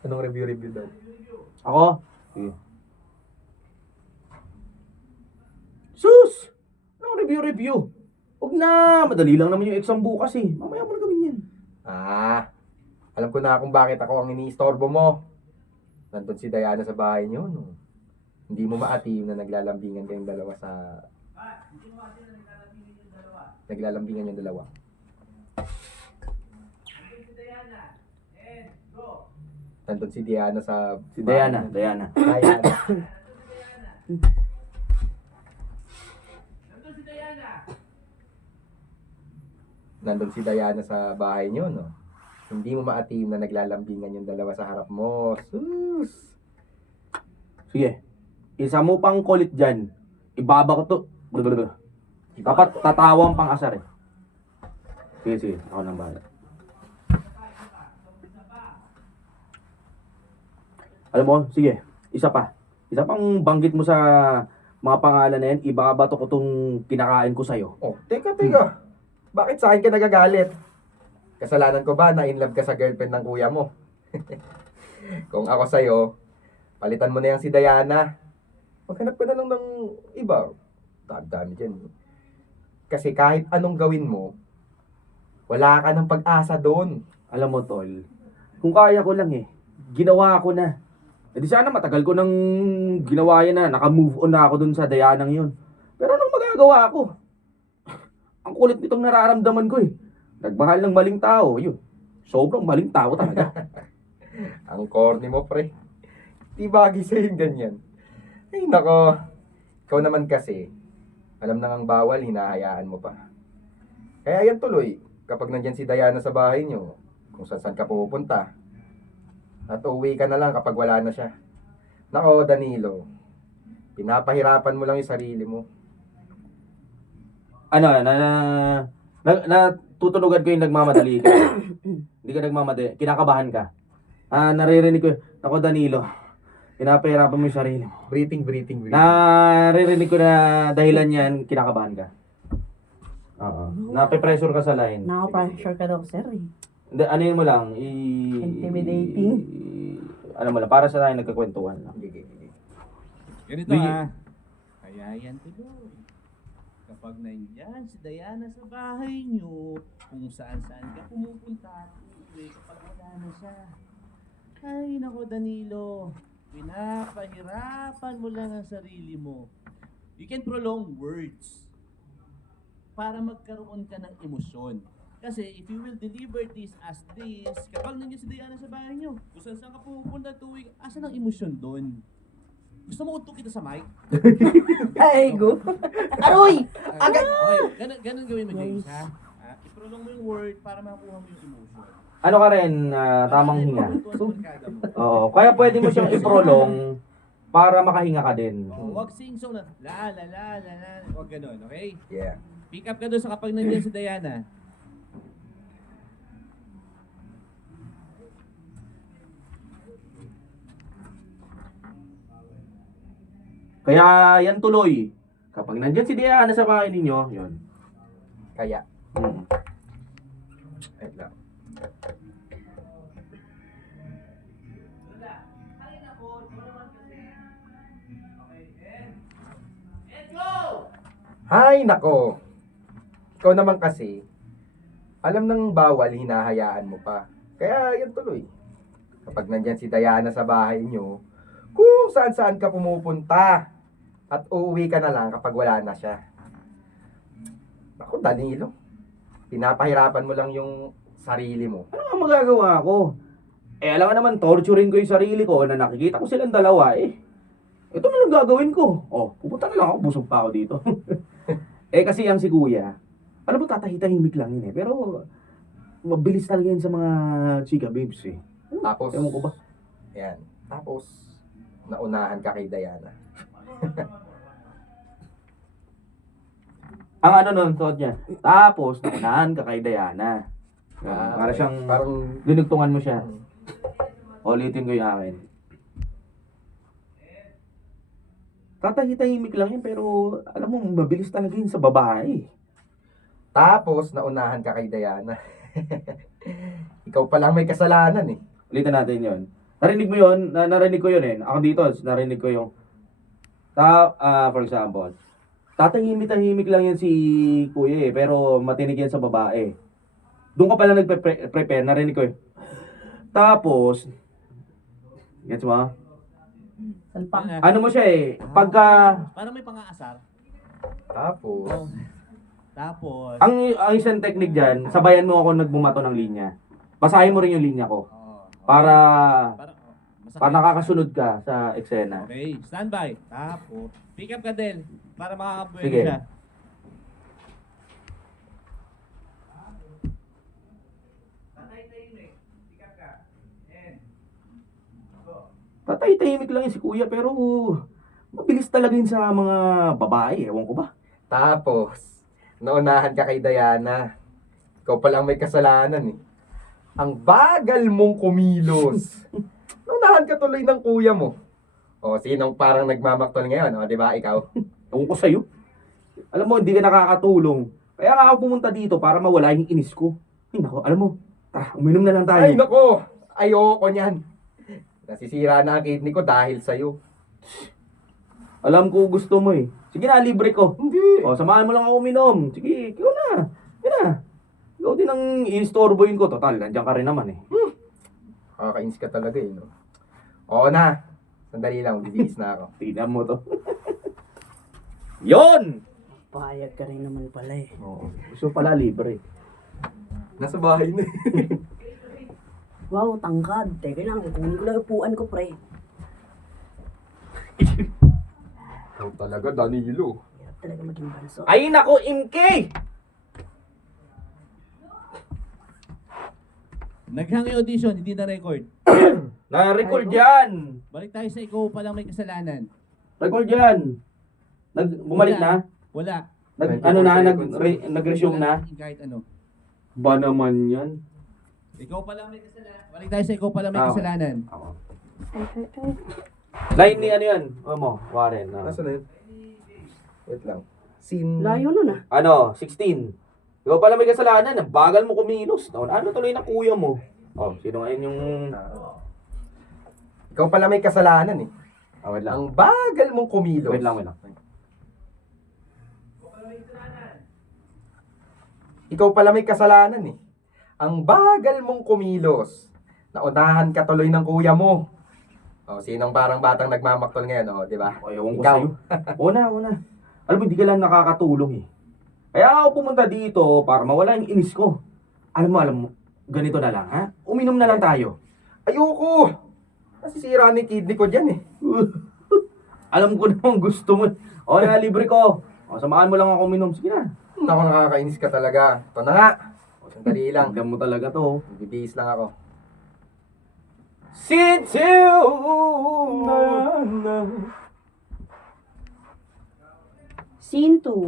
Anong review daw? Ako? Sige. Sus! Anong review? Huwag na, madali lang naman yung exam bukas eh. Mamaya mo na gawin yan. Alam ko na kung bakit ako ang iniistorbo mo. Nandun si Diana sa bahay niyo, no? Hindi mo maati na naglalambingan kayong dalawa sa... Naglalambingan yung dalawa. Nandun si Diana sa... Si Diana. Diana. Nandun si Diana sa bahay niyo, no? Hindi mo maatim na naglalambingan yung dalawa sa harap mo. Sus! Sige. Isa mo pang kulit dyan. Ibaba ko to. Dapat tatawang pang asar eh. Sige. Ako nang bahala. Alam mo, sige. Isa pa. Isa pang banggit mo sa mga pangalan na yan. Ibabato ko tong kinakain ko sa'yo. Oh, teka. Bakit sa akin ka nagagalit? Kasalanan ko ba na in love ka sa girlfriend ng kuya mo? Kung ako sa'yo, palitan mo na yan si Diana. Maghanap ka na lang ng iba. Dami dyan. Kasi kahit anong gawin mo, wala ka ng pag-asa doon. Alam mo, Tol, kung kaya ko lang eh, ginawa ko na. E di sana matagal ko nang ginawa yan na, naka-move on na ako dun sa Dayanang yun. Pero anong magagawa ko? Ang kulit nitong nararamdaman ko eh. Nagmahal ng maling tao, yun. Sobrang maling tao talaga. Ang corny mo, pre. Di bagay sa'yo yung ganyan. Ay, nako. Ikaw naman kasi, alam na ngang bawal, hinahayaan mo pa. Kaya yan tuloy, kapag nandyan si Diana sa bahay nyo, kung saan ka pupunta, at uwi ka na lang kapag wala na siya. Nako, Danilo, pinapahirapan mo lang yung sarili mo. Tutunugan ko yung nagmamadali ka. Hindi ka nagmamadali. Kinakabahan ka. Naririnig ko yun. Ako, Danilo, pinapahirapan mo yung sarili mo. Breathing. Naririnig ko na dahilan yan, kinakabahan ka. Oo. Nape-pressure ka sa line. Naka-pressure ka daw, sir eh. Hindi, ano yun mo lang? Intimidating. Ano mo lang, para sa tayo nagkakwentuhan lang. Ganito Kaya yan tuloy. Kapag nandyan si Diana sa bahay nyo, kung saan ka pumupunta, uwi kapag wala na siya. Ay, nako Danilo, pinapahirapan mo lang ang sarili mo. You can prolong words para magkaroon ka ng emosyon. Kasi if you will deliver this as this, kapag nandiyan si Diana sa bahay nyo, kung saan ka pumupunta, tuwing, asan ang emosyon doon? Gusto mo utok kita sa mic? Ay, go. Aroy! Okay, ganun gawin mo, James, ha? I-prolong mo yung word para makuha mo yung emotion. Ano ka rin, tamang hinga. Oo, kaya pwede mo siyang i-prolong para makahinga ka din. Huwag sing-song na, la. Huwag ganun, okay? Yeah. Pick up ka doon sa kapag nandiyan si Diana. Kaya yan tuloy. Kapag nandyan si Diana sa bahay ninyo, yun. Kaya. Hmm. Wait lang. Hay nako. Ikaw naman kasi, alam nang bawal, hinahayaan mo pa. Kaya yan tuloy. Kapag nandyan si Diana sa bahay nyo, kung saan ka pumupunta, at uuwi ka na lang kapag wala na siya. Ako, Danilo, pinapahirapan mo lang yung sarili mo. Ano ang magagawa ko? Alam nga naman, torturing ko yung sarili ko na nakikita ko silang dalawa eh. Ito na lang gagawin ko. Pupunta na lang ako, busog pa ako dito. Kasi ang si Kuya, alam mo, tatahimik lang yun eh. Pero, mabilis talaga yun sa mga chika babes eh. Tapos, Ewan ko ba? yan. Tapos, naunahan ka kay Diana. Ang ano nun, thought niya. Tapos, naunahan ka kay Diana. Para siyang, parang, dinugtungan mo siya. Ulitin ko yung akin. Tatahi-tahimik lang yan, pero alam mo, mabilis talaga yun sa babae. Tapos, naunahan ka kay Diana. Ikaw pa lang may kasalanan eh. Ulitin natin yon. Narinig mo yun? Narinig ko yun eh. Ako dito, narinig ko yung... for example, tatahimik-tahimik lang yan si kuya eh, pero matinig yan sa babae. Doon ka pala nagpe-prepare, narinig ko eh. Tapos, gets mo? Salpak. Ano mo siya eh, pagka... Parang may pang-aasar. Tapos, Tapos, Ang isang technique dyan, sabayan mo ako nagbumato ng linya. Basahin mo rin yung linya ko. Para masakit. nakakasunod ka sa eksena. Okay, standby. Tapos, pick up ka din para makakabuhay Sige. siya. Tatay-tahimik lang yun si kuya, pero mabilis talaga yun sa mga babae. Ewan ko ba? tapos, naunahan ka kay Diana. Ikaw pa lang may kasalanan eh. Ang bagal mong kumilos. Naunahan ka tuloy ng kuya mo. O, sinong parang nagmamaktol ngayon? O, di ba? Ikaw. Ewan ko sa'yo. Alam mo, hindi ka nakakatulong. Kaya nga ako pumunta dito para mawala yung inis ko. Ay, nako, alam mo, tara, uminom na lang tayo. Ay, nako! Ayoko niyan. Nasisira na ang kidney ko dahil sa'yo. Alam ko gusto mo eh. Sige na, libre ko. Hindi. O, samahan mo lang ako uminom. Sige, ikaw na. Ikaw na. Ikaw din ang i-istorboyin ko. Total, nandiyan ka rin naman eh. Kakainis ka talaga eh, no? Oo na. Sandali lang, bibihis na ako. Tingnan mo to. Yon! Payag ka rin naman pala eh. Oo. Gusto pala libre. Nasa bahay na. Wow, tangkad. Teka lang, kunin ko lang upuan ko, pre. Ikaw talaga, Danilo. Hirap talaga maging banso. Ay nako, MK! Naghang yung audition, hindi na record. Na-record yan! Balik tayo sa ikaw pa lang may kasalanan. Record yan! Bumalik na? Wala. Nag-resume na? Kahit ano. Ba naman yan? Ikaw pa lang may kasalanan. Balik tayo sa ikaw pa lang may Ah, okay. kasalanan. Line ni ano yan? O mo, Warren. Nasaan na yun? Wait lang. Sin... Layo nun ah. Ano, 16. Ikaw pala may kasalanan. Ang bagal mo kumilos. Ano tuloy na kuya mo? Oh, sino ngayon yung... Ikaw pala may kasalanan eh. Wait lang. Ang bagal mong kumilos. Wait lang. Ikaw pala may kasalanan eh. Ang bagal mong kumilos. Naunahan ka tuloy ng kuya mo. O, sinong parang batang nagmamaktol ngayon, o, di ba? O, ewan ko Ikaw. sa'yo. Una. Alam mo, hindi ka lang nakakatulong eh. Kaya ako pumunta dito para mawala yung inis ko. Alam mo, ganito na lang ha? Uminom na lang tayo. Ayoko! Nasisira na yung kidney ko dyan eh. Alam ko naman gusto mo. O, na, libre ko. O, samahan mo lang ako uminom. Sige na. Naku, nakakainis ka talaga. Ito na nga. O, sandali lang. Hanggang mo talaga to. Bibihis lang ako. Sit Scene 2.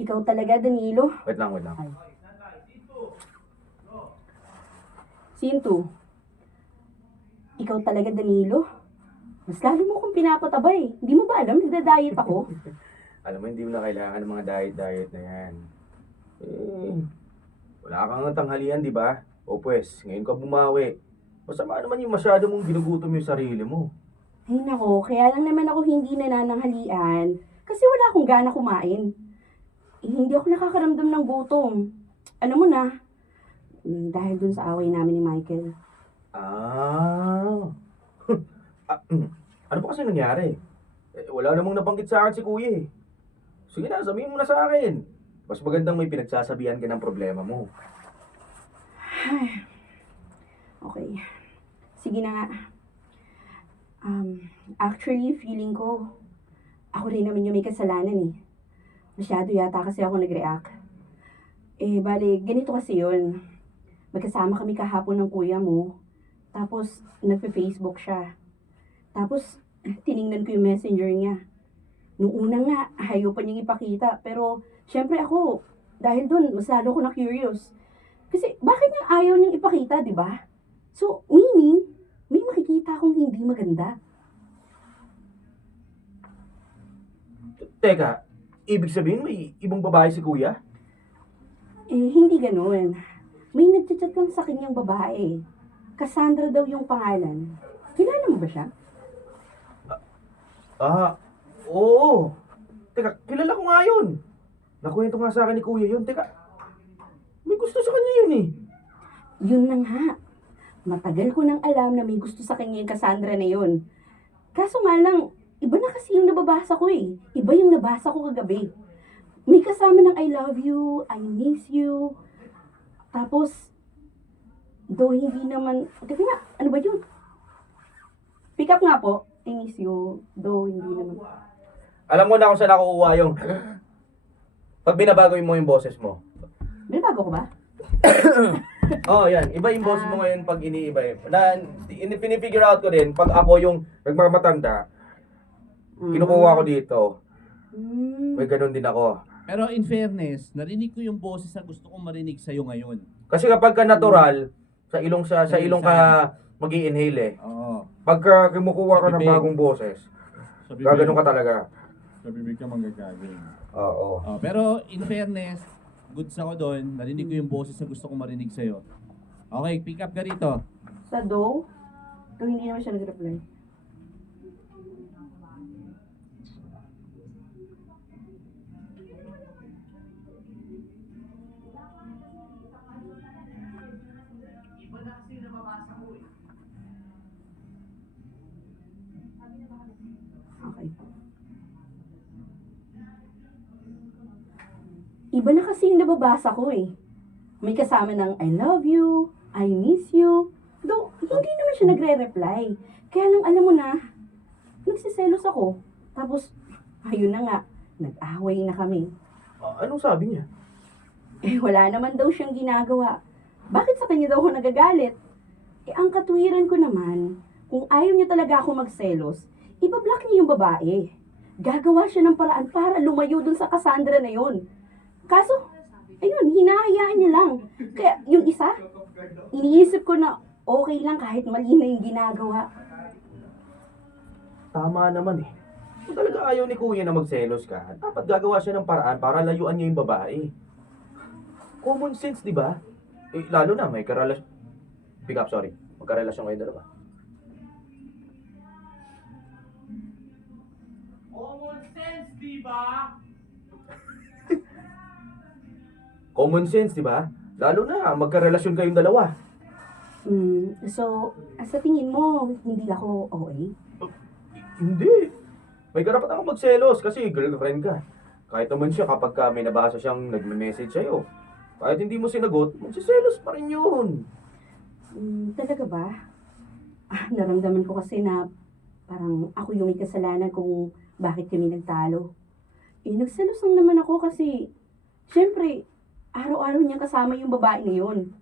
Ikaw talaga, Danilo. Wait lang. Scene 2. Ikaw talaga, Danilo. Mas lalo mo akong pinapatabay. Hindi mo ba alam, nagda-diet ako? Alam mo, hindi mo na kailangan ng mga diet na yan. Wala kang tanghalian, di ba? O pues, ngayon ka bumawi. Masama naman yung masyado mong ginugutom yung sarili mo. Ay nako, kaya lang naman ako hindi nanananghalian. Kasi wala akong gana kumain. Hindi ako nakakaramdam ng gutom. Alam mo na, dahil dun sa away namin ni Michael. Ano ba kasi nangyari? Wala namang nabanggit sa akin si kuya eh. Sige na, sabihin mo na sa akin. Mas magandang may pinagsasabihan ka ng problema mo. Okay. Sige na nga. Actually, feeling ko, ako rin naman yung may kasalanan eh. Masyado yata kasi ako nag-react. Bale, ganito kasi yun. Magkasama kami kahapon ng kuya mo. Tapos, nagpe-Facebook siya. Tapos, tiningnan ko yung messenger niya. Nung una nga, ayaw pa niyang ipakita. Pero, syempre ako, dahil dun, mas lalo ko na curious. Kasi, bakit niya ayaw niyang ipakita, di ba? So, meaning, may makikita akong hindi maganda. Teka, ibig sabihin may ibang babae si kuya? Hindi ganun. May nagchat-chat lang sa kanyang babae. Cassandra daw yung pangalan. Kilala mo ba siya? Ah, oo. Teka, kilala ko nga yun. Nakwento nga sa akin ni kuya yun. Teka, may gusto sa kanya yun eh. Yun na nga. Matagal ko nang alam na may gusto sa kanya yung Cassandra na yun. Kaso nga lang, iba na kasi yung nababasa ko eh. Iba yung nabasa ko kagabi. May kasama ng I love you, I miss you. Tapos, though hindi naman, teka nga, ano ba yun? Pick up nga po, I miss you, though hindi naman. Alam mo na kung saan nakukuha yung... Pag binabago mo yung boses mo. May bago ko ba? Oo, yan. Iba yung boses mo ngayon pag iniiba eh. Pinifigure out ko din, pag ako yung nagmamatanda, kinukuha ko dito. May ganun din ako. Pero in fairness, narinig ko yung boses na gusto kong marinig sa'yo ngayon. Kasi kapag ka natural, sa ilong ka mag-i-inhale eh. Oo. Pagka kumukuha ka Sa ng bibig. bagong boses, Sa bibig. gaganon ka talaga. Sa bibig ka manggagaling. Oo. Oh, pero in fairness, goods ako doon. Narinig ko yung boses na gusto kong marinig sa'yo. Okay, pick up ka rito. Sa though hindi naman siya nag-reply. Okay. Iba na kasi yung nababasa ko eh. May kasama ng I love you, I miss you. Though, hindi naman siya nagre-reply. Kaya lang alam mo na, nagsiselos ako. Tapos, ayun na nga, nag-away na kami. Anong sabi niya? Wala naman daw siyang ginagawa. Bakit sa kanya daw ako nagagalit? Ang katwiran ko naman, kung ayaw niya talaga ako magselos, ibablock niya yung babae. Gagawa siya ng paraan para lumayo dun sa Cassandra na yun. Kaso, ayun, hinahayaan niya lang. Kaya yung isa, iniisip ko na okay lang kahit mali na yung ginagawa. Tama naman eh. Kung talaga ayaw ni kuya na magselos ka, dapat gagawa siya ng paraan para layuan niya yung babae. Common sense, di ba? Eh, lalo na may karelasyon. Pick up, sorry. Magkarelasyon kayo dalawa. Common sense, di ba? Common sense, di ba? Lalo na magkarelasyon kayong dalawa. So, sa tingin mo, hindi ako OA? Hindi. May karapatan ako magselos kasi girlfriend ka. Kahit naman siya kapag ka may nabasa siyang nagme-message sa'yo. Kahit hindi mo sinagot, magsiselos pa rin yun. Talaga ba? Naramdaman ko kasi na parang ako yung may kasalanan kung bakit kami nagtalo. Nagselos lang naman ako kasi, syempre, araw-araw niya kasama yung babae na yun.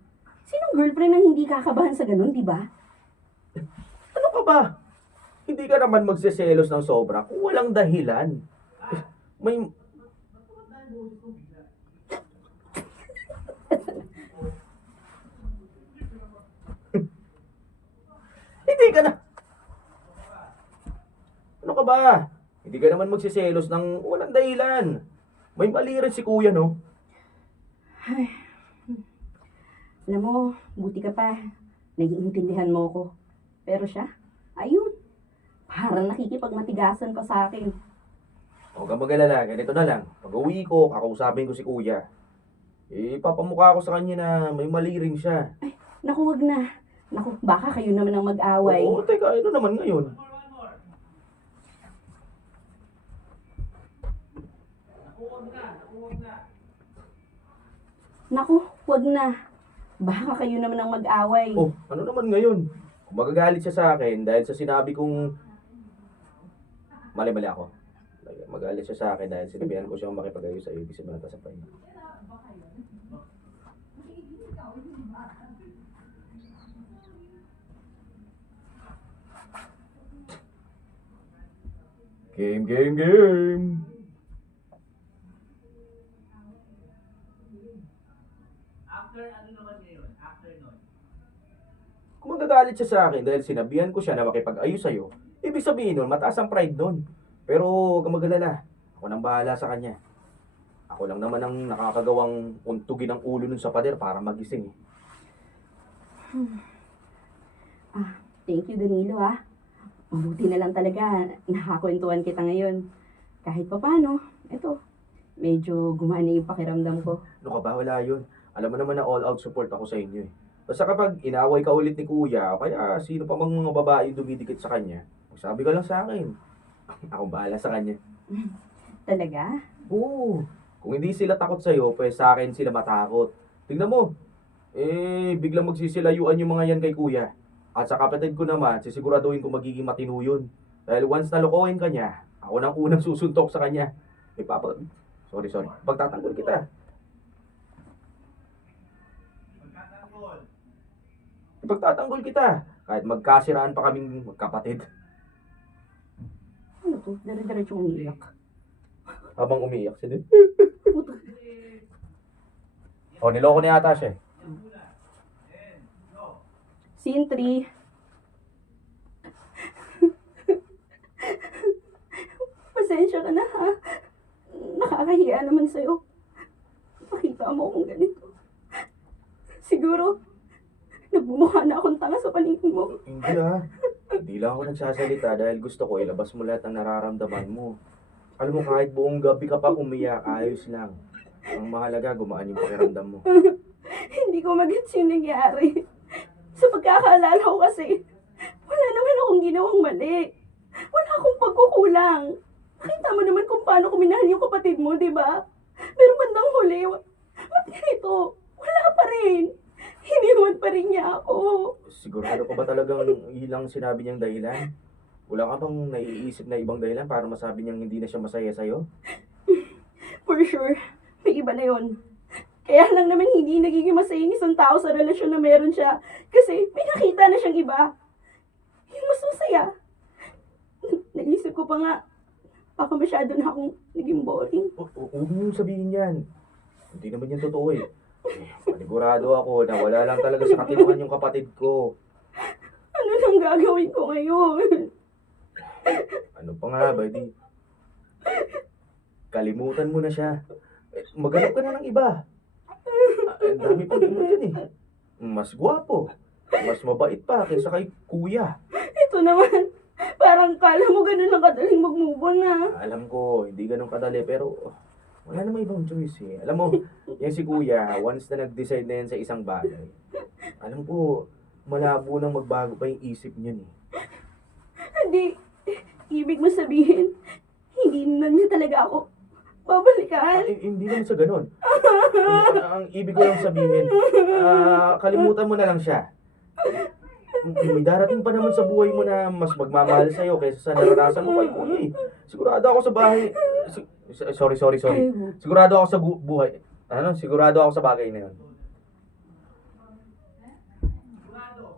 Sinong girlfriend ang hindi kakabahan sa ganun, di ba? Ano ka ba? Hindi ka naman magsiselos ng sobra kung walang dahilan. May... Hindi ka na... Ano ka ba? Hindi ka naman magsiselos ng walang dahilan. May mali rin si kuya, no? Alam mo, buti ka pa. Naiintindihan mo ko. Pero siya, ayun. Parang nakikipagmatigasan pa sa akin. Huwag kang mag-alala, ganito na lang. Pag uwi ko, kakausapin ko si kuya. Papamukha ko sa kanya na may mali rin siya. Naku, wag na. Naku, baka kayo naman ang mag-away. Oo, teka, ano naman ngayon? Naku, wag na. Baka kayo naman ang mag-away. Oh, ano naman ngayon? Kung magagalit siya sa akin dahil sa sinabi kong... Mali-mali ako. Magalit siya sa akin dahil sinabihan ko siyang makipag-ayos sa ibig sabihin sa pahinga. Game, game, game! After ano naman ngayon? After nun? Kung nagalit siya sa akin dahil sinabihan ko siya na makipag-ayos sa'yo, ibig sabihin nun, mataas ang pride nun. Pero huwag kang mag-alala, ako nang bahala sa kanya. Ako lang naman ang nakakagawang untugin ang ulo nun sa pader para magising. Thank you, Danilo, ah. Mabuti na lang talaga, nakakwentuhan kita ngayon. Kahit pa paano, eto, medyo gumana yung pakiramdam ko. Ano ka ba? Wala yun. Alam mo naman na all-out support ako sa inyo eh. Basta kapag inaway ka ulit ni kuya, kaya sino pa mang mga babae dumidikit sa kanya, magsabi ka lang sa akin. Ako bahala sa kanya. Talaga? Oo. Kung hindi sila takot sa'yo, pues sa akin sila matakot. Tingnan mo. Biglang magsisilayuan yung mga yan kay kuya. At sa kapatid ko naman, sisiguraduhin ko magiging matino yun. Dahil once nalokohin ka niya, ako nang unang susuntok sa kanya. Sorry. Pagtatanggol kita. Ipagtatanggol kita. Kahit magkasiraan pa kaming magkapatid. Ano to? Dire-diretso umiiyak. Habang umiiyak siya din. Niloko ni ata siya eh. Scene 3. Pasensya ka na, ha? Nakakahiya naman sa'yo. Makita mo akong ganito. Siguro, nagbumukha na akong tanga sa paningin mo. Hindi ah. Hindi lang ako nagsasalita dahil gusto ko ilabas mo lahat ng nararamdaman mo. Alam mo, kahit buong gabi ka pa umiyak, ayos lang. Ang mahalaga, gumaan yung pakiramdam mo. Hindi ko magets yung nangyari. Sa pagkakaalala ko kasi, wala naman akong ginawang mali. Wala akong pagkukulang. Nakita mo naman kung paano ko minahal yung kapatid mo, di ba? Pero bandang huli, ba't ganito? Wala pa rin. Hiniwan pa rin niya ako. Sigurado ka ba talagang ilang sinabi niyang dahilan? Wala ka bang naiisip na ibang dahilan para masabi niyang hindi na siya masaya sa'yo? For sure, may iba na yon. Kaya lang naman hindi nagiging masaya yung isang tao sa relasyon na meron siya. Kasi may nakita na siyang iba. Yung mas masaya. Naisip ko pa nga, baka masyado na akong naging boring. Huwag mo sabihin yan. Hindi naman yan totoo eh. Panigurado ako na wala lang talaga sa katinuan yung kapatid ko. Ano nang gagawin ko ngayon? Ano pa nga ba, di? Kalimutan mo na siya. Maghanap ka na ng iba. Ang dami pang iba dyan eh. Mas gwapo. Mas mabait pa kaysa kay kuya. Ito naman, parang kala mo ganun lang kadaling mag-move on na. Alam ko, hindi ganun kadali pero wala namang ibang choice eh. Alam mo, yung si kuya, once na nag-decide na yan sa isang bagay, alam ko, malabo nang magbago pa yung isip niyan eh. Hindi, ibig mo sabihin, hindi na niya talaga ako babalikan. Hindi naman sa ganun. Ang ibig ko lang sabihin, kalimutan mo na lang siya. May darating pa naman sa buhay mo na mas magmamahal sa'yo kaysa sa naranasan mo kay kuya eh. Sigurado ako sa bahay. Sorry. Sigurado ako sa buhay. Sigurado ako sa bagay na yun.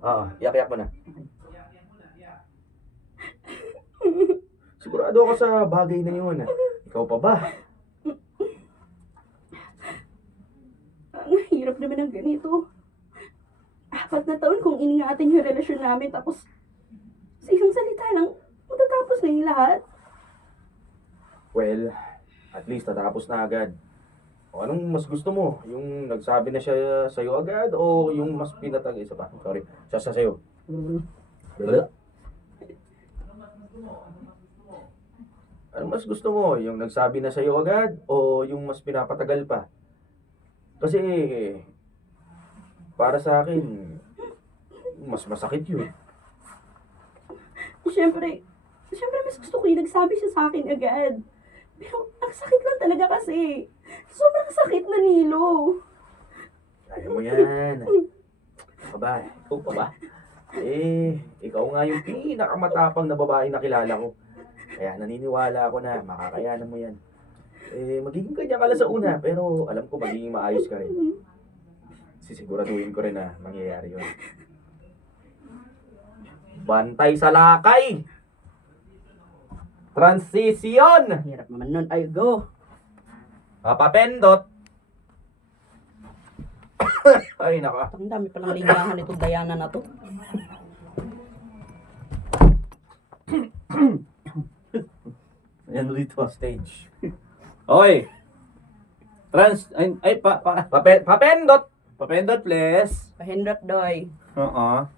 Oo, iyak-iyak mo na. Sigurado ako sa bagay na yun. Ikaw pa ba? Ang hirap naman ng ganito. 4 na taon kong iningatan yung relasyon namin tapos sa isang salita lang, matatapos na yung lahat. Well, at least tatapos na agad. O anong mas gusto mo? Yung nagsabi na siya sa'yo agad o yung mas pinatag isa pa? Sorry, siya sa'yo. Ano mas gusto mo? Yung nagsabi na sa'yo agad o yung mas pinapatagal pa? Kasi para sa akin, mas masakit yun. Siyempre mas gusto ko yung nagsabi siya sa akin agad. Pero ang sakit lang talaga kasi. Sobrang sakit na, Nilo. Kaya mo yan. Ikaw ba? Ikaw pa ba? Ikaw nga yung pinakamatapang na babae na kilala ko. Kaya naniniwala ako na makakayanan mo yan. Magiging kanya ka lang sa una, pero alam ko magiging maayos ka rin. Sisiguraduhin ko rin na mangyayari yun. Bantay sa lakay! Transition! Hirap naman nun. Ay, go. Papapendot! Ay, naka. Ang dami palang linyahan itong Diana na to. ano dito? Stage. Okay. Papendot. Papendot, please. Pahindot, Doy. Oo.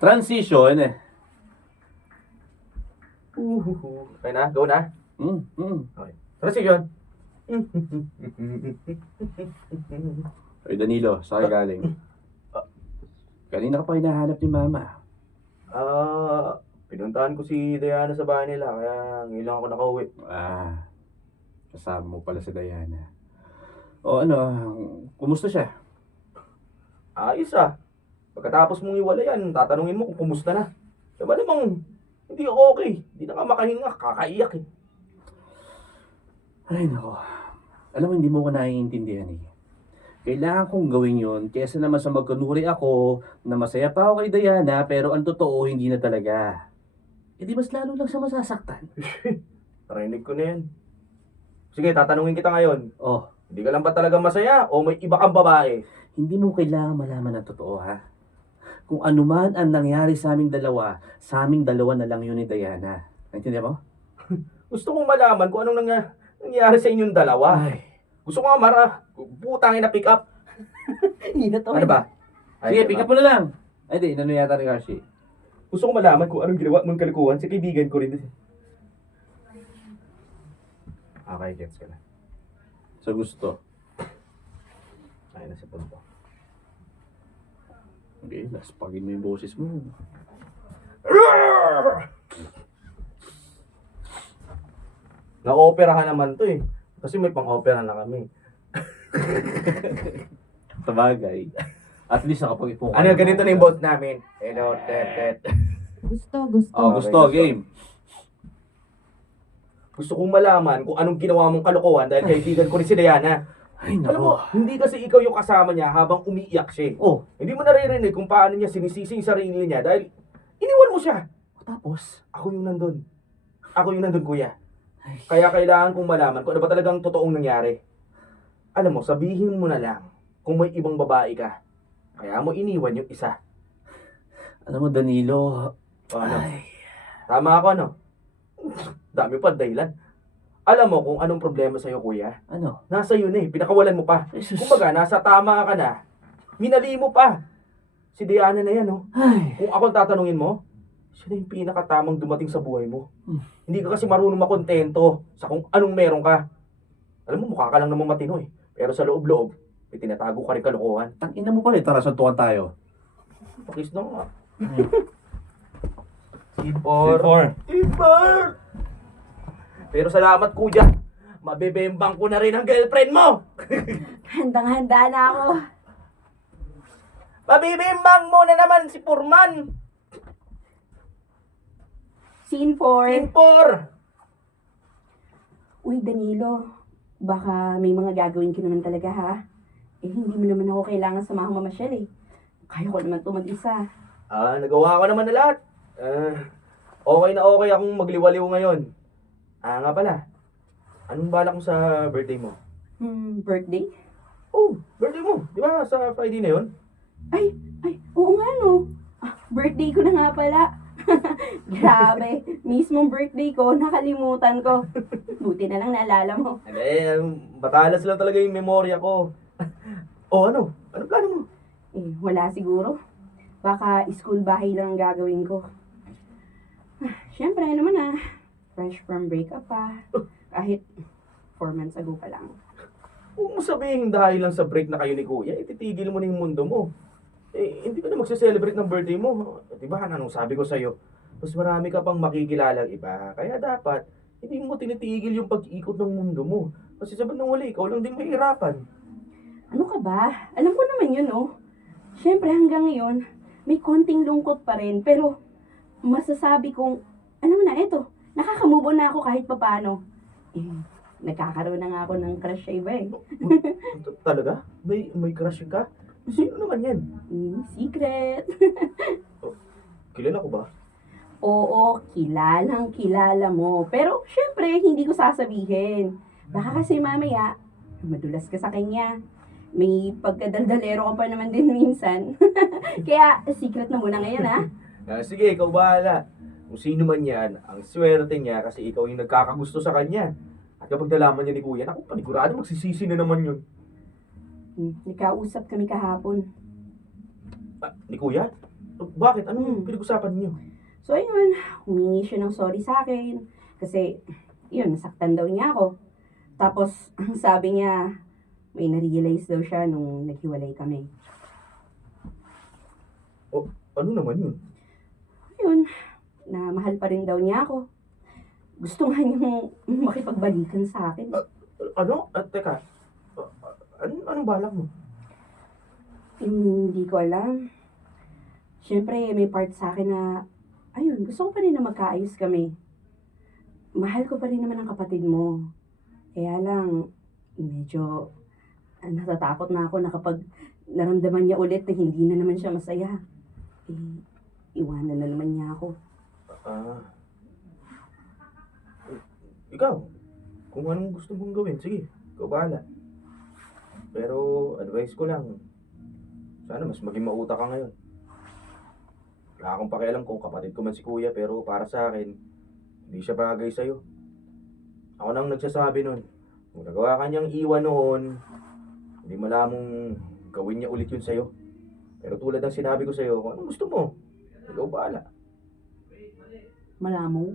Transition. Okay na? Go na? Okay. Transition. Ay, Danilo, saan ka galing? Kanina ka pa hinahanap ni Mama. Pinuntahan ko si Diana sa bahay nila, kaya ngayon lang ako nakauwi. Kasama mo pala si Diana. O ano, kumusta siya? Ayos ah. Pagkatapos mong iwalayan, tatanungin mo kung kumusta na. Diba namang, hindi ako okay. Hindi na ka makahinga, kakaiyak eh. Ay nako. Alam mo, hindi mo ko naiintindihan eh. Kailangan kong gawin yun kesa naman sa magkunwari ako na masaya pa ako kay Diana pero ang totoo hindi na talaga. Eh di mas lalo lang siya masasaktan. Narinig ko na yan. Sige, tatanungin kita ngayon. Oh. Hindi ka lang ba talaga masaya o may iba kang babae? Hindi mo kailangan malaman ang totoo ha. Kung ano man ang nangyari sa aming dalawa na lang yun ni Diana. Naintindihan mo? Gusto kong malaman kung anong nangyari sa inyong dalawa. Gusto ko nga putangin na pick up. Hindi na to. Ano ba? Sige, pick up mo na lang. Ay di, inano yata ni Karshi. Gusto ko malaman kung anong ginawa mong kalikuhan sa kaibigan ko rin. Okay, gets ka na. Sa gusto. Ay, nasa punto. Okay, laspagin mo yung boses mo. Na-operahan naman to eh. Kasi may pang-opera na kami. Tabagay. At least nakapag-ipong. Ano, ganito na yung boat namin. Hello, Tet. Gusto. Gusto, game. Gusto kong malaman kung anong ginawa mong kalokohan dahil kaibigan ko rin si Diana. Ay, alam mo, hindi kasi ikaw yung kasama niya habang umiiyak siya. Oh. Hindi mo naririnig kung paano niya sinisisi yung sarili niya dahil iniwan mo siya. Tapos, ako yung nandun, kuya. Kaya kailangan kong malaman kung ano ba talagang totoong nangyari. Alam mo, sabihin mo na lang kung may ibang babae ka. Kaya mo iniwan yung isa. Alam mo, Danilo, ano? Tama ako, ano? Dami pa dahilan. Alam mo kung anong problema sa'yo, kuya? Ano? Nasa yun eh, pinakawalan mo pa. Kumbaga, nasa tama ka na. Minali mo pa. Si Diana na yan, oh. Kung ako tatanungin mo, siya na yung pinakatamang dumating sa buhay mo. Hindi ka kasi marunong makontento sa kung anong meron ka. Alam mo, mukha ka lang namang matino eh. Pero sa loob-loob, may tinatago ka rin kalokohan. Tangina mo pala, tara santukan tayo. Pakis na nga. Tipor. Pero salamat kuya. Mabebembang ko na rin ang girlfriend mo. Handang-handa na ako. Mabibembang mo na naman si Purman. Scene 4. Tipor. Uy, Danilo. Baka may mga gagawin ka naman talaga, ha? Eh, hindi mo naman ako kailangan samahan mamasyal, eh. Kaya ko naman ito mag-isa. Nagawa ko naman na lahat. Okay na okay akong magliwaliw ngayon. Nga pala. Anong balak mo sa birthday mo? Birthday? Oh, birthday mo. Di ba sa Friday na yun? Ay, oo nga, no. Birthday ko na nga pala. Grabe, mismong birthday ko, nakalimutan ko. Buti na lang naalala mo. Batalas lang talaga yung memorya ko. Ano? Anong plano mo? Wala siguro. Baka school bahay lang ang gagawin ko. Siyempre naman fresh from breakup pa. Kahit 4 months ago pa lang. Huwag mo sabihin dahil lang sa break na kayo ni Kuya, ititigil mo na yung mundo mo. Hindi ka na magse-celebrate ng birthday mo. Diba, anong sabi ko sa'yo? Mas marami ka pang makikilalang iba. Kaya dapat, hindi mo tinitigil yung pag-ikot ng mundo mo. Kasi sa bandang wala, ikaw lang din mahihirapan. Ano ka ba? Alam ko naman yun, oh. Siyempre hanggang ngayon, may konting lungkot pa rin. Pero, masasabi kong, eto, nakakamove on na ako kahit papano. Nagkakaroon na nga ako ng crush sa iba eh. Talaga? May crush ka? Sino naman yan? Secret. Kilala ko ba? Oo, kilala mo. Pero, syempre, hindi ko sasabihin. Baka kasi mamaya, madulas ka sa kanya. May pagkadaldalero ka pa naman din minsan. Kaya, secret na muna ngayon, ha? Sige, ikaw bahala. Kung sino man yan, ang swerte niya kasi ikaw yung nagkakagusto sa kanya. At kapag nalaman niya ni Kuya, naku, panigurado magsisisi na naman yun. Nagkausap kami kahapon. Ni Kuya? Bakit? Anong Hmm. pinag-usapan niyo? So ayun, humingi siya ng sorry sa akin. Kasi, yun, nasaktan daw niya ako. Tapos, ang sabi niya, may na-realize daw siya nung naghiwalay kami. Ano naman yun? Ayun, na mahal pa rin daw niya ako. Gusto nga niyang makipagbalikan sa akin. Ano? Teka. Anong balak mo? Hindi ko alam. Siyempre, may part sa akin na, ayun, gusto ko pa rin na magkaayos kami. Mahal ko pa rin naman ang kapatid mo. Kaya lang, medyo natatakot na ako na kapag naramdaman niya ulit na hindi na naman siya masaya, iwanan na naman niya ako. Ikaw, kung anong gusto mong gawin, sige, ikaw bahala. Pero, advice ko lang, sana mas maging mauta ka ngayon. Wala akong pakialam kung kapatid ko man si Kuya, pero para sa akin, hindi siya bagay sa'yo. Ako nang nagsasabi nun, kung nagawa ka niyang iwan noon, hindi malamang gawin niya ulit yun sa'yo. Pero tulad ng sinabi ko sa'yo, kung anong gusto mo, ikaw bahala. Malamo.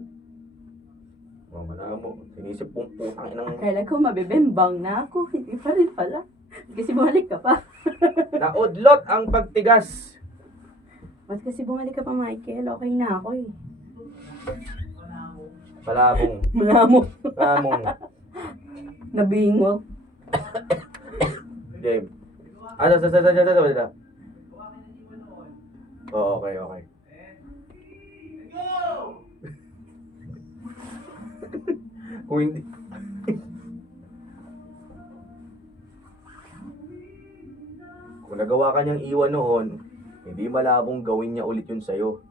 Mamala mo, sinisip kong putang inang Akala ko mabibembang na ako. Hindi pa rin pala. Kasi bumalik ka pa. naudlot ang pagtigas. Ba't kasi bumalik ka pa, Michael? Okay na ako eh. Palabong, Malamo. lamong, Nabingo. game. Oo, okay. Kung hindi... Kung nagawa ka niyang iwan noon, hindi malabong gawin niya ulit yun sa'yo.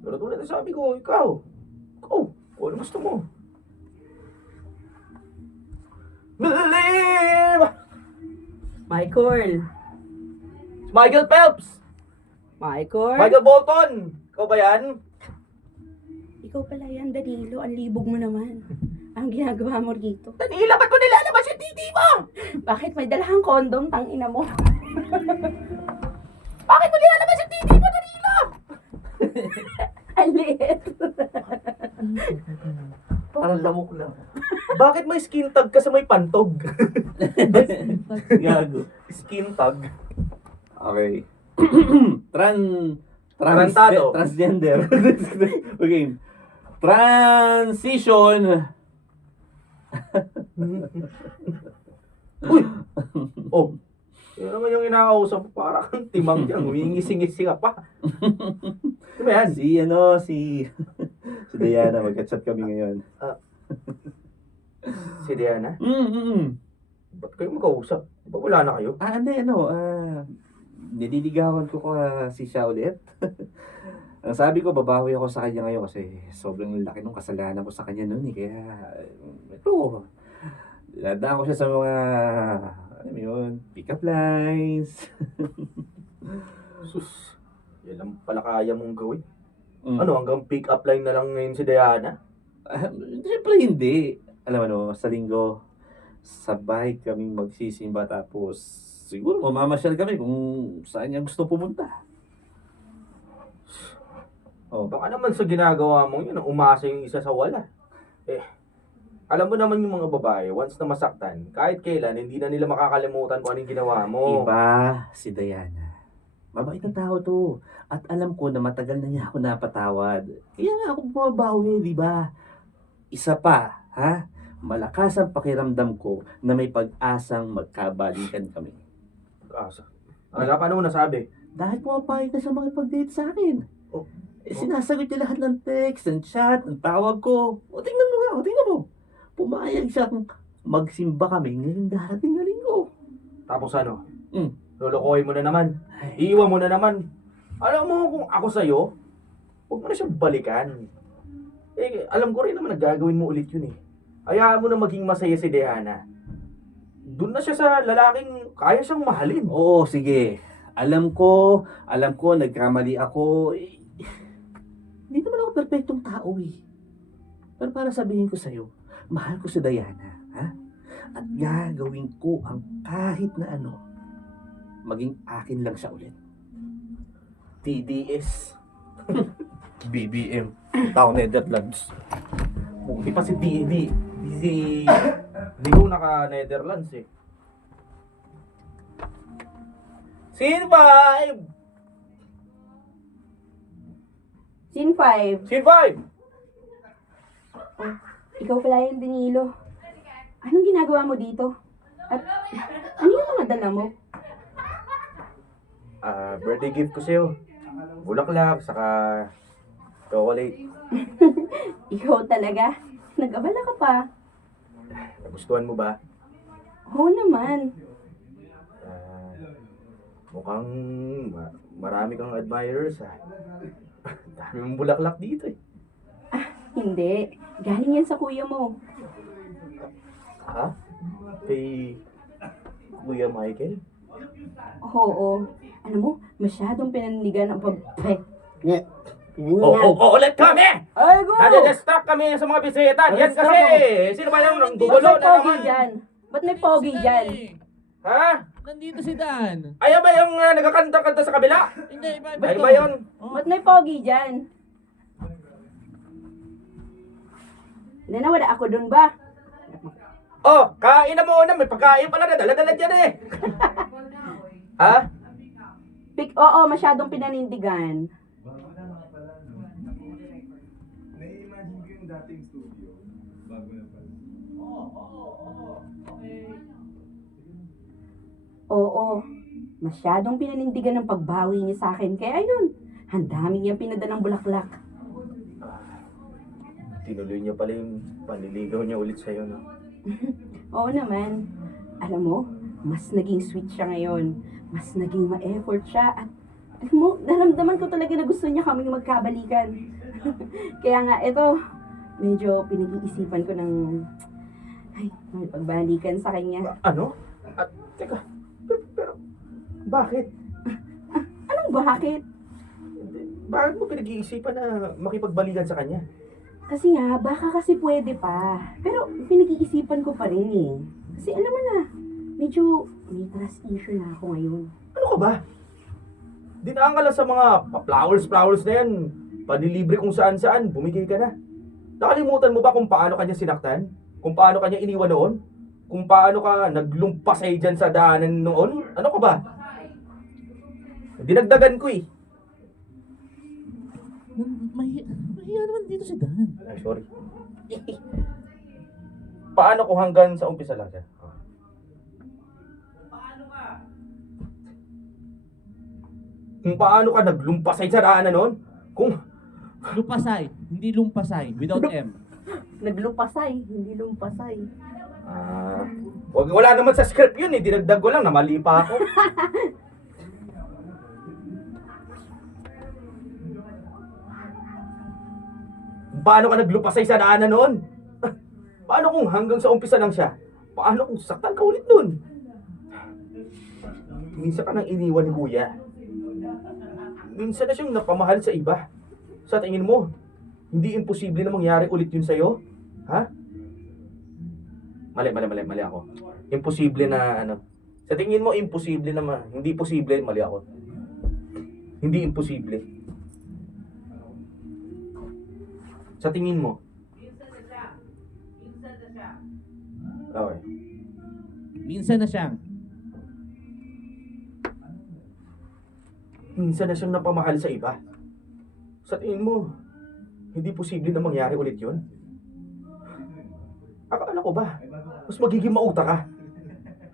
Pero tulad na sabi ko, ikaw, ano gusto mo? Believe! Michael. Michael Phelps! Michael? Michael Bolton! Ikaw ba yan? Ikaw pala yan, Danilo. Ang libog mo naman. Ang ginagawa mo rito. Danila, ba't mo nilalabas yung titi mo? Bakit may dalahang kondom, tangina mo? Bakit mo nilalabas yung titi mo, Danilo? Ang liit. Parang lamok lang. Bakit may skin tag ka sa may pantog? Gago. Skin tag. Okay. Tarantado. Transgender. Okay. Transition. Oh. Yun naman yung inakausap. Para kang timang yan. Humingising-ngisi ka pa. Ano ba yan? Si Diana, mag-chat kami ngayon. Si Diana? Mm. Ba't kayo mag-kausap? Di ba wala na kayo? Hindi, nililigawan ko si siya ulit. Ang sabi ko, babawi ako sa kanya ngayon kasi sobrang laki ng kasalanan ko sa kanya noon eh. Kaya, ito, dinadaan ko siya sa mga, alam mo yun, pick-up lines. Sus. Yan lang pala kaya mong gawin. Mm. Ano, hanggang pick-up line na lang ngayon si Diana? Siyempre hindi. Alam mo, sa linggo, sabay kaming magsisimba tapos siguro mamamasyal kami kung saan niya gusto pumunta. Oh. Baka naman sa ginagawa mong yun, umasa yung isa sa wala. Alam mo naman yung mga babae, once na masaktan, kahit kailan, hindi na nila makakalimutan kung anong ginawa mo. Iba si Diana. Mabait na tao to. At alam ko na matagal na niya ako napatawad. Kaya nga ako bumabawi, di ba? Isa pa, ha? Malakas ang pakiramdam ko na may pag-asang magkabalikan kami. Asa. Paano mo nasabi? Dahil pumapayag na siya makipag-date sa akin. Oh. Sinasagot niya lahat ng text, ng chat, ng tawag ko. Tingnan mo. Pumayag siyang magsimba kami ngayong darating na linggo. Tapos ano? Mm. Lolokohin mo na naman. Iiwan mo na naman. Alam mo kung ako sa'yo, huwag mo na siyang balikan. Alam ko rin naman na gagawin mo ulit yun eh. Hayaan mo na maging masaya si Diana. Doon na siya sa lalaking kaya siyang mahalin. Oo, sige. Alam ko, nagkamali ako. Hindi naman ako perfectong tao eh. Pero para sabihin ko sa'yo, mahal ko si Diana, ha? At gagawin ko ang kahit na ano, maging akin lang siya ulit. TDS. BBM. Tao Netherlands. Buti pa si TD. Hindi ko naka-Netherlands eh. Scene 5! Scene 5. Scene 5! Oh, ikaw pala yung Danilo. Anong ginagawa mo dito? At ano yung mga dala mo? Birthday gift ko sa'yo. Bulaklak, saka chocolate. Ikaw talaga. Nag-abala ka pa. Nagustuhan mo ba? Oo naman. Mukhang marami kang admirers ha. Dami mong bulaklak dito eh. Hindi. Galing yan sa kuya mo. Ha? Kay Kuya Michael? Oo. Alam mo, masyadong pinanigan ang Ulit kami! Ay, go! Nade-distract kami sa mga bisita. Yan kasi! Sino ba yung Ba't gugulo may na pogi naman? dyan? Ba't may pogi dyan? Ha? Nandito si Dan. Ayaw ba yung nagkakanta-kanta sa kabila? Hindi, iba Ano to. ba yun? Oh. Ba't may pogi dyan? Nawala ako dun ba? Oh, kain na muna. May pagkain pala na dala-dala dyan eh. Ha? Oo, masyadong pinanindigan. Nai-imagine ko yung dating studio. Bago na pala. Oo, masyadong pinanindigan ng pagbawi niya sa akin. Kaya ayun, ang dami niyang pinadalang bulaklak. Tinuloy niyo pala yung panliligaw niya ulit sa'yo, no? Oo naman. Alam mo, mas naging sweet siya ngayon. Mas naging ma-effort siya. At alam mo, naramdaman ko talaga na gusto niya kaming magkabalikan. Kaya nga, ito, medyo pinag-iisipan ko ng may pagbalikan sa kanya. Ano? Teka, pero bakit? Anong bakit? Bakit mo pinag-iisipan na makipagbalikan sa kanya? Kasi nga, baka kasi pwede pa. Pero pinag-iisipan ko pa rin eh. Kasi alam mo na, medyo may trust issue na ako ngayon. Ano ka ba? Dinaan ka lang sa mga flowers na yan. Panilibre kung saan-saan, bumigay ka na. Nakalimutan mo ba kung paano kanya sinaktan? Kung paano kanya iniwan noon? Kung paano ka naglumpasay dyan sa daanan noon? Ano ka ba? Dinagdagan ko eh. Mahiya naman dito si Dan. Ay, sorry. Paano kung hanggang sa umpisa lang siya? Kung paano ka naglumpasay sa daanan noon? Kung Lupasay, hindi lumpasay. Without M. Naglupasay, hindi lumpasay. wala naman sa script yun eh. Dinagdag ko lang, namali pa ako. Paano ka naglupasay sa daanan noon? Paano kung hanggang sa umpisa lang siya? Paano kung saktan ka ulit nun? Minsan ka nang iniwan ni Kuya. Minsan na siyang napamahal sa iba. Sa tingin mo, hindi imposible na mangyari ulit yun sa'yo? Ha? Mali ako. Imposible na ano. Sa tingin mo, imposible na hindi posible, mali ako. Hindi imposible. Sa tingin mo? Okay. Minsan na siyang. Minsan na siyang napamahal sa iba. Sa tingin mo, hindi posible na mangyari ulit yun? Akala ko ba, mas magiging mauta ka.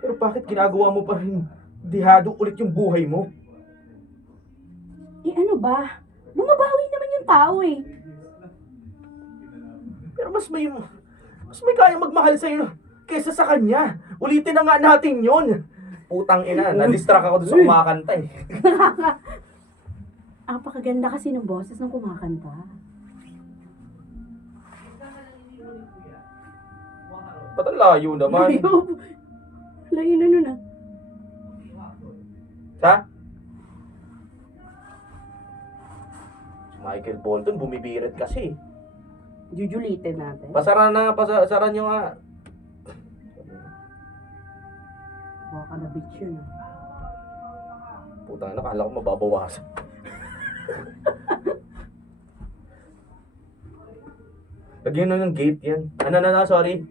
Pero bakit ginagawa mo pa rin dihado ulit yung buhay mo? Eh ano ba? Bumabawi naman yung tao eh. Pero mas may kaya magmahal sa'yo kaysa sa kanya. Ulitin na nga natin yun. Putang ina, na-distract ako doon sa kumakanta eh. Apakaganda kasi ng boses ng kumakanta. Ba't ang layo naman? Layo na nun ah. Ha? Michael Bolton, bumibirit kasi. Jujulitin natin. Pasaran na, pasaran nyo nga. Baka na bitch yun ah. Puta na, kala ko mababawasan. Lagyan na ng gate yan. Sorry.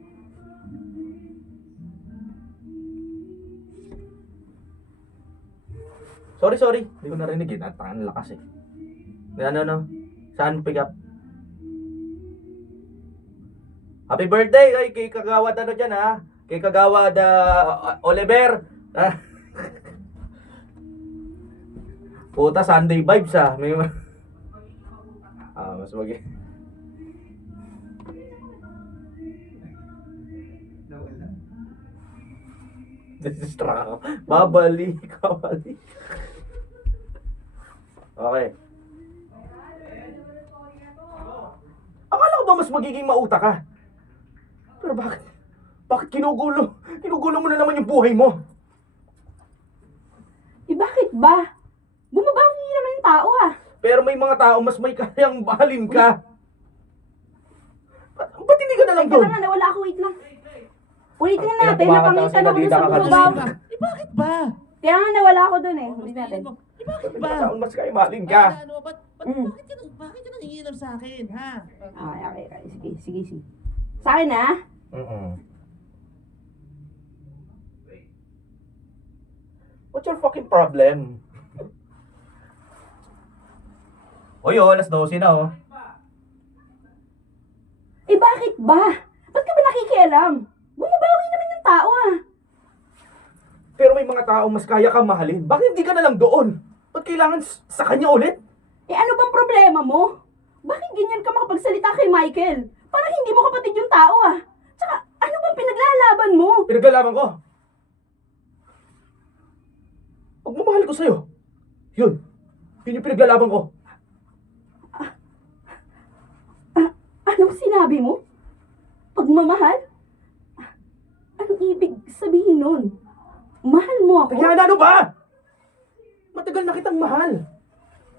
Sorry. Hindi ko narinig eh. Natangan lakas eh. Saan pick up? Happy birthday kay Kagawad dyan ha. Kay Kagawad Oliver. Ah. Puta, Sunday vibes ah. May mas mag Distract ako. Babalik. Okay. Akala ko ba mas magiging mauta ka? Pero bakit kinugulo? Kinugulo mo na naman yung buhay mo. Eh bakit ba? Bumabawi naman yung tao ah. Pero may mga tao mas may kayang mahalin ka. Ba't hindi ka na lang Teka doon? nga, nawala ako, wait lang. Ulitin na natin, Pinatumakan napangitan daw ako sila, dun sa di bumabawi. Bakit ba? Kaya nga nawala ako dun eh. Ulitin natin. Bakit May ba? mga taon mas kayang mahalin ka. Ano, Mm. bakit ka nang iinom sa akin, ha? Okay. Sige. Sa akin ah. What's your fucking problem? Oy, alas 12 na oh. Eh bakit ba? Ba't ka ba nakikialam? Bumabawi naman yung tao ah. Pero may mga tao mas kaya kang mahalin. Bakit hindi ka na lang doon? Ba't kailangan sa kanya ulit? Eh ano bang problema mo? Bakit ganyan ka makapagsalita kay Michael? Parang hindi mo kapatid yung tao ah. Tsaka ano bang pinaglalaban mo? Pinaglalaban ko. Pagmamahal ko sa'yo. Yun yung pinaglalaban ko. Anong sinabi mo? Pagmamahal? Anong ibig sabihin nun? Mahal mo ako? Kaya ano ba? Matagal na kitang mahal.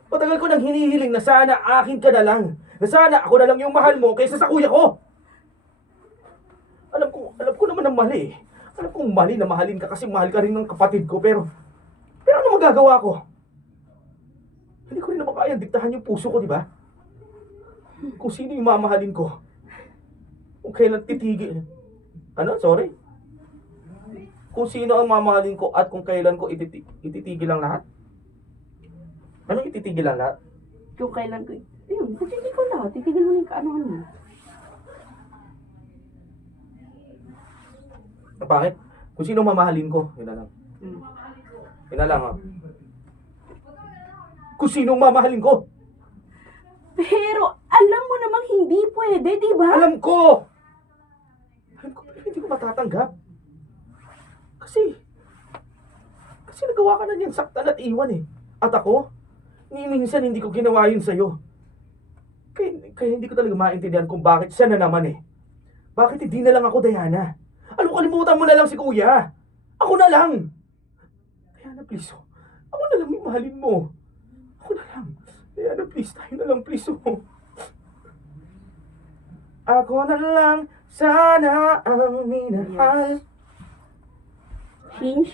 Matagal ko nang hinihiling na sana akin ka na lang. Na sana ako na lang yung mahal mo kaysa sa kuya ko. Alam ko naman ang mali. Alam kong mali na mahalin ka kasi mahal ka rin ng kapatid ko. Pero ano magagawa ko? Hindi ko rin naman kaya diktahan yung puso ko, di ba? Kung sino yung mamahalin ko. Kung kailan titigil. Ano? Sorry? Kung sino ang mamahalin ko at kung kailan ko ititigil ang lahat? Anong ititigil ang lahat? Kung kailan ko... Ayun, titigil ko lahat. Titigil mo yung kaano mo. Bakit? Kung sino mamahalin ko, yun na lang. Yun na lang, ha? Kung sino mamahalin ko. Pero alam mo namang hindi pwede, di ba? Alam ko! Pero hindi ko matatanggap. Kasi nagawa ka na niyan, saktan at iwan eh. At ako, ni minsan hindi ko ginawa yun sa'yo. Kaya hindi ko talaga maintindihan kung bakit siya na naman eh. Bakit hindi na lang ako, Diana? Alam mo, kalimutan mo na lang si Kuya. Ako na lang. Diana, please. Ako na lang yung mahalin mo. Ako na lang. Diana, please. Tayo na lang, please. Ako na lang sana ang minahal. Scene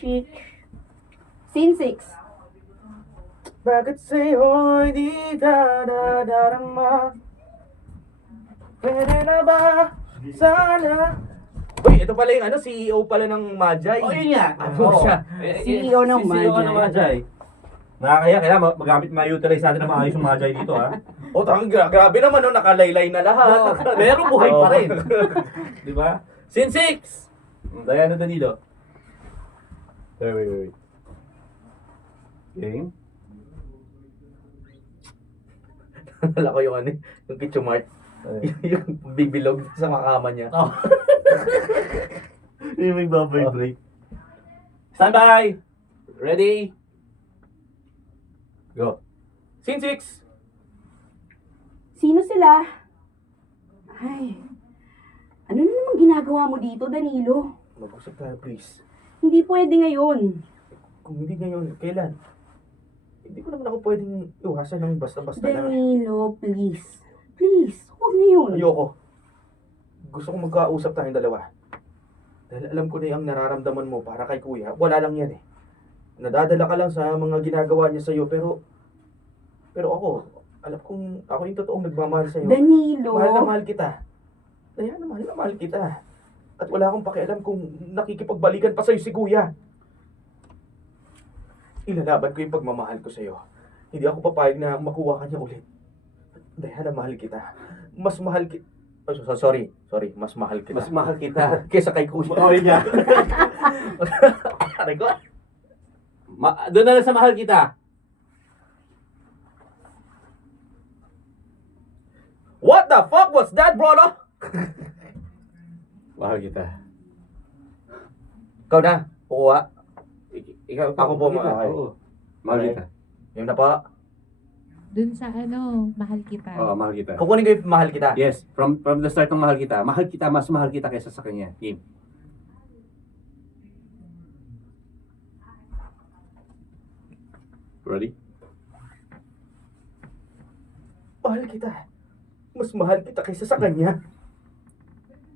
6. Bakit sa'yo'y di ka nadarama? Pwede na ba? Sana. Uy, ito pala yung CEO pala ng Majay. Oh, yun nga. Ano siya? CEO ng CEO ka ng Majay. Nakakaya, kailangan magamit ma-utilize natin na maayos yung Majay dito, ha? O, grabe naman, nakalaylay na lahat. Pero buhay pa rin. Di ba? Scene 6! Diana Danilo. Wait. Game? Nalala ko yung Kitchumart. Yung bibilog sa makama niya. Oh. Yung may vibrate. Stand by! Ready? Go. Scene 6! Sino sila? Ay, ano na namang ginagawa mo dito, Danilo? Mag-usap tayo, please. Hindi pwede ngayon. Kung hindi ngayon, kailan? Hindi ko naman ako pwedeng iwasan ng basta-basta lang. Danilo, please. Please, huwag na yun. Ayoko. Gusto kong magkausap tayong dalawa. Dahil alam ko na yung nararamdaman mo para kay kuya. Wala lang yan eh. Nadadala ka lang sa mga ginagawa niya sa'yo, pero ako, alam kong ako yung totoong nagmamahal sa'yo. Danilo. Mahal na mahal kita. Kaya na mahal kita. At wala akong pakialam kung nakikipagbalikan pa sa'yo si kuya. Ilalaban ko yung pagmamahal ko sa'yo. Hindi ako papayag na makuha ka niya ulit. Diana, mahal kita. Mas mahal kita. Sorry. Mas mahal kita. Mas mahal kita. Kesa kay kuya. Oh, niya. Aray ko. Doon na lang sa mahal kita. What the fuck was that, brother? Mahal kita. Ikaw na. Kukuha. Ikaw, Ako po, kita. mahal. Oo. Mahal Okay. kita. Yun na pa. Dun sa mahal kita. Oo, mahal kita. Kukunin ko yung mahal kita. Yes, from the start ng mahal kita, mas mahal kita kaysa sa kanya. Game. Ready? Mahal kita. Mas mahal kita kaysa sa kanya.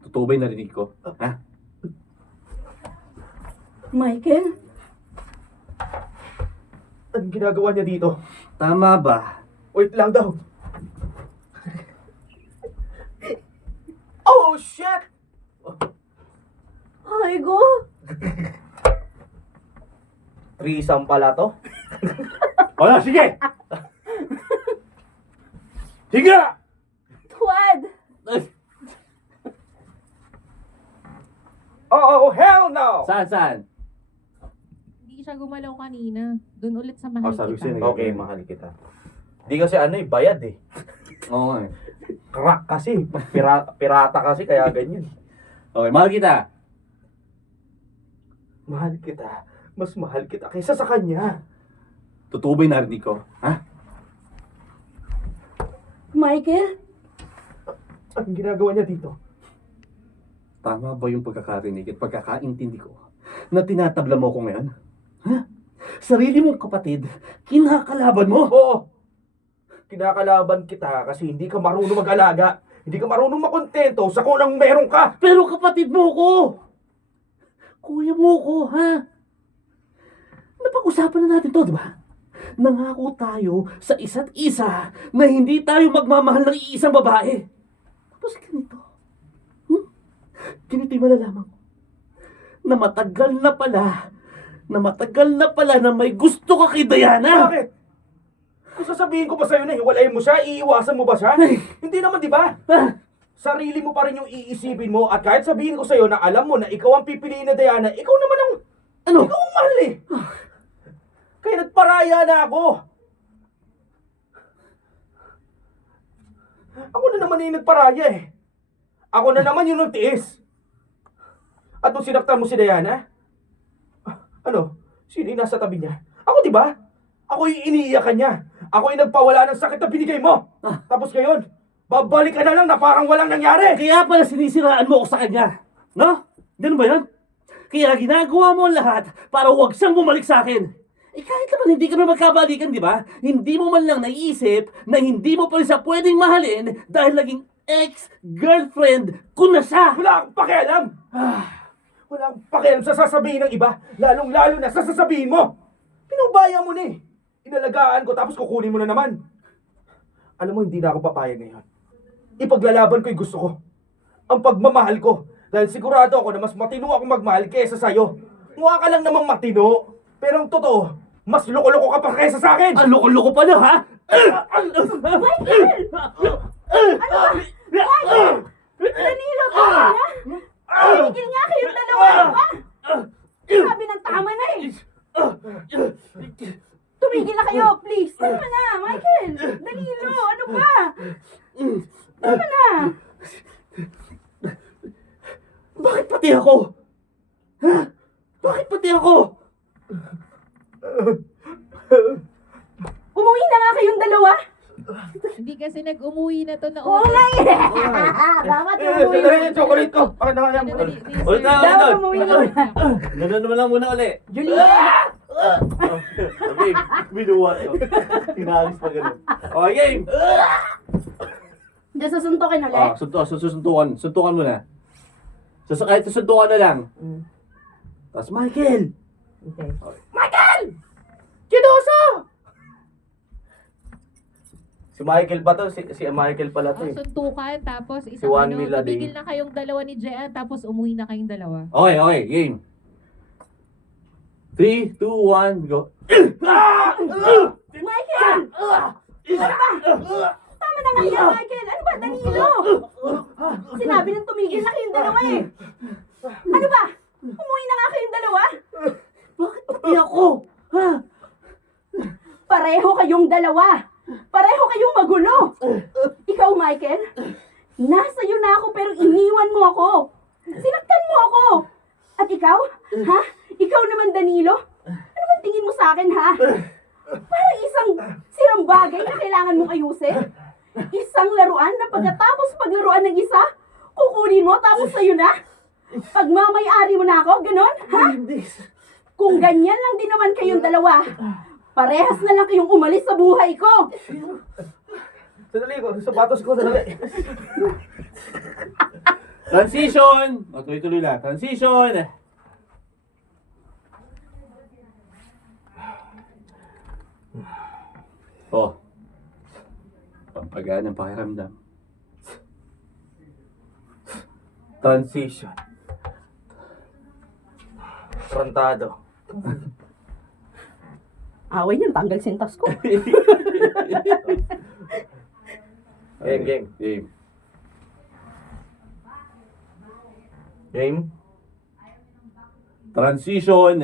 Totoo ba yung narinig ko? Ha? Michael? Anong ginagawa niya dito? Tama ba? Wait lang daw. Oh, shit! Ay, go! Threesome pala to? Wala, sige! Sige! Tuwad! Oh, hell no! Saan? Hindi siya gumalaw kanina. Dun ulit sa mahal Sabi ko kita. sa'yo, Okay, mahal kita. Di kasi bayad eh. Oo nga eh. Crack kasi. Pirata kasi, kaya ganyan. Okay, mahal kita. Mahal kita. Mas mahal kita kaysa sa kanya. Totoo ba yung narinig ko? Ha? Michael? Anong ginagawa niya dito? Tama ba yung pagkakarinig at pagkakaintindi ko na tinatabla mo ko ngayon? Ha? Sarili mong kapatid, kinakalaban mo? Oo. Kinakalaban kita kasi hindi ka marunong mag-alaga. Hindi ka marunong makontento sa kung anong meron ka. Pero kapatid mo ko! Kuya mo ko, ha? Napag-usapan na natin to, di ba? Nangako tayo sa isa't isa na hindi tayo magmamahal ng iisang babae. Tapos ganito. Ganito yung malalaman ko. Na matagal na pala na may gusto ka kay Diana. Bakit? Kung sasabihin ko ba sa'yo na hiwalayin mo siya, iiwasan mo ba siya? Ay. Hindi naman, di ba? Ah, Sarili mo pa rin yung iisipin mo at kahit sabihin ko sa'yo na alam mo na ikaw ang pipiliin na Diana, ikaw naman ang, ano? ikaw ang mahal eh. Kaya nagparaya na ako. Ako na naman yung nagparaya eh. Ako na naman yung nagtiis. At nung sinaktan mo si Diana, ano? Sino yung nasa tabi niya? Ako, di ba? Ako yung iniiyakan niya. Ako yung nagpawala ng sakit na binigay mo. Tapos ngayon, babalik ka na lang na parang walang nangyari. Kaya pala sinisiraan mo ako sa kanya. No? Ganun ba yan? Kaya ginagawa mo ang lahat para huwag siyang bumalik sa akin. Eh kahit naman hindi kami magkabalikan, di ba? Hindi mo man lang naiisip na hindi mo pa rin siya pwedeng mahalin dahil naging ex-girlfriend ko na siya. Wala akong pakialam. Wala akong pakialam sa sasabihin ng iba. Lalong-lalo na sa sasabihin mo. Pinubaya mo na eh. Inalagaan ko tapos kukunin mo na naman. Alam mo, hindi na ako papayag ngayon. Ipaglalaban ko yung gusto ko. Ang pagmamahal ko. Dahil sigurado ako na mas matino akong magmahal kaysa sa'yo. Mukha ka lang namang matino. Pero ang totoo, mas loko-loko ka pa kaysa sa akin. Ang loko-loko pa na, ha? Danilo, tama na! Tumigil nga kayong dalawa, ba? Sabi ng tama na eh! Tumigil na kayo, please! Tama na, Michael! Danilo, ano ba? Tama na! Bakit pati ako? Ha? Bakit pati ako? Umuwi na nga kayong dalawa! Hindi kasi nag-umuwi na to na Oo nga eh! Dapat umuwi na. Sandali yung chocolate ko. Akin na kaya mo. Ulit na, Dapat umuwi na. Ganun naman lang muna ulit. Juliet! Sabi game. Binuwat ko. Tinagis pa ganun. Okay, game. Diyan susuntokin ulit. Suntukan mo na. Kahit susuntukan na lang. Tapos, Michael! Okay. Kidoso! Si Michael ba to? Si Michael pala to eh. Suntukan, tapos Si isang Juan ano, Mila tumigil Day. na kayong dalawa ni Jean, tapos umuwi na kayong dalawa. Okay, game. 3, 2, 1, go. Michael! Tama na nga yan, Michael! Ano ba, Danilo? Sinabi ng tumigil na kayong dalawa eh. Ano ba? Umuwi na nga kayong dalawa? Bakit pati ako? Ha? Pareho kayong dalawa. Pareho kayong magulo. Ikaw, Michael, nasa iyo na ako pero iniwan mo ako. Sinaktan mo ako. At ikaw? Ha? Ikaw naman, Danilo? Ano bang tingin mo sa akin, ha? Parang isang sirang bagay na kailangan mong ayusin. Isang laruan na pagkatapos paglaruan ng isa, kukunin mo tapos sa'yo na? Pagmamayari mo na ako, ganon? Ha? Kung ganyan lang din naman kayong dalawa, parehas na lang kayong umalis sa buhay ko. Sandali ko, sapatos ko, sandali. Transition! O, tuloy-tuloy lang. Transition! Oh. Pampagaan ng pakiramdam. Transition. Trantado. Away niyo, tanggal sintas ko. Game. Game. Transition.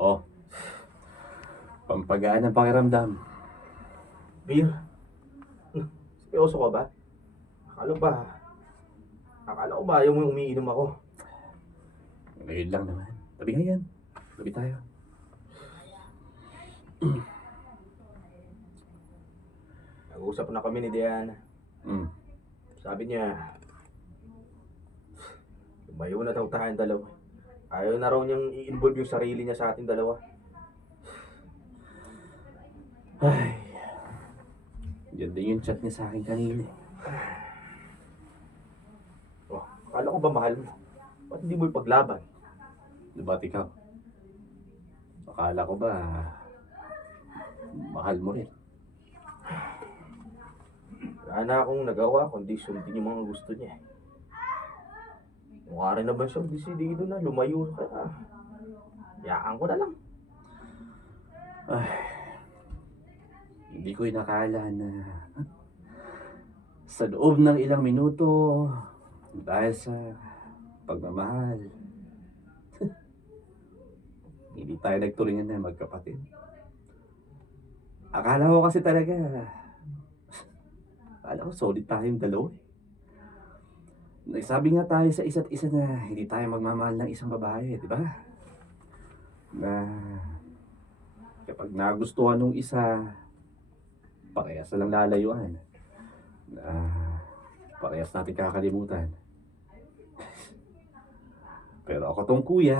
Oh. Pampagaan ng pakiramdam. Beer? Seryoso ka ba? Akala ko ba ayaw mo umiinom ako? Ngayon lang naman. Tabi nga yan. Tabi tayo. Nag-uusap na kami ni Diana. Sabi niya, lumayo na daw tayong dalawa. Ayaw na raw niyang i-involve yung sarili niya sa ating dalawa. Ay, yan din yung chat niya sa akin kanina. Oh, akala ko ba mahal mo? Ba't hindi mo ipaglaban? Ba't ikaw? Akala ko ba mahal mo rin? Wala na akong nagawa kundi sundin yung mga gusto niya. Mukha rin naman siyang desidido na lumayo ka. Yaan ko na lang. Ay, hindi ko inakala na sa loob ng ilang minuto dahil sa pagmamahal hindi tayo nagtulingan na magkapatid. Akala ko kasi talaga solid tayong dalawa. Nagsabi nga tayo sa isa't isa na hindi tayo magmamahal ng isang babae, di ba? Na kapag nagustuhan nung isa, parehas na lang lalayuan. Parehas natin kakalimutan. Pero ako tong kuya,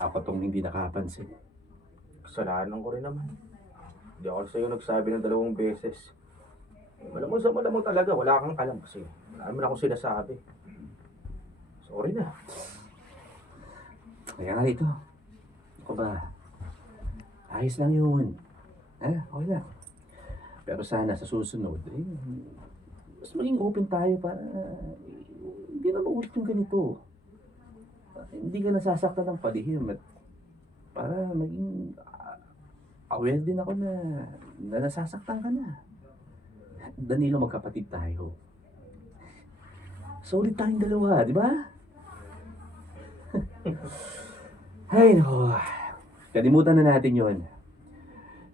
ako tong hindi nakapansin. Kasalanan ko rin naman. Hindi ako sa'yo nagsabi ng 2 beses. Malamang sa malamang talaga, wala kang alam kasi wala naman akong sinasabi. Sorry na. Kaya nga ito. Ako ba? Ayos lang yun. Okay lang. Pero sana sa susunod, mas maging open tayo para hindi na maulit yung ganito. Hindi ka nasasaktan ng palihim at para maging aware din ako na nasasaktan ka na. Danilo, magkapatid tayo. Solid tayong dalawa, di ba? Ay, nako. Kalimutan na natin yon.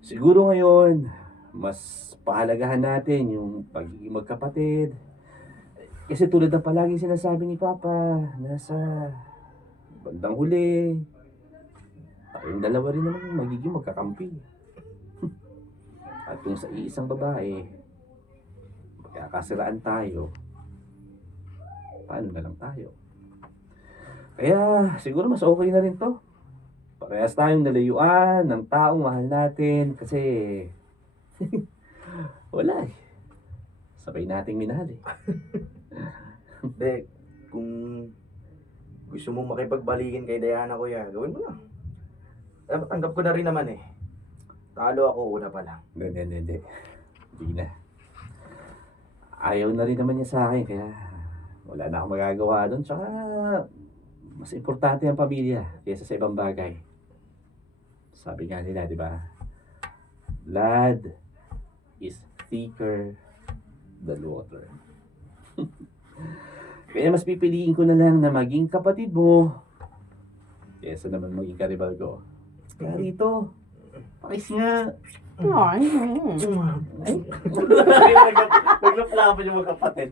Siguro ngayon, mas pahalagahan natin yung pagiging magkapatid. Kasi tulad ng palaging sinasabi ni Papa, nasa bandang huli, tayong dalawa rin naman magiging magkakampi. At kung sa iisang babae, magkakasiraan tayo, paano na lang tayo? Kaya siguro mas okay na rin to. Parehas tayong nalayuan ng taong mahal natin kasi wala eh. Sabay nating minahal eh. Hindi, kung gusto mong makipagbalikin kay Diana, kuya, gawin mo lang. Tanggap ko na rin naman eh. Talo ako una pa lang. Hindi. Hindi na. Ayaw na rin naman niya sa akin, kaya wala na akong magagawa doon. Tsaka, mas importante ang pamilya kaysa sa ibang bagay. Sabi nga nila, di ba? Blood is thicker than water. Kaya mas pipiliin ko na lang na maging kapatid mo kaysa naman maging karibal ko. Kaya rito, pakis nga. Ay, Naglaplapan yung mga kapatid.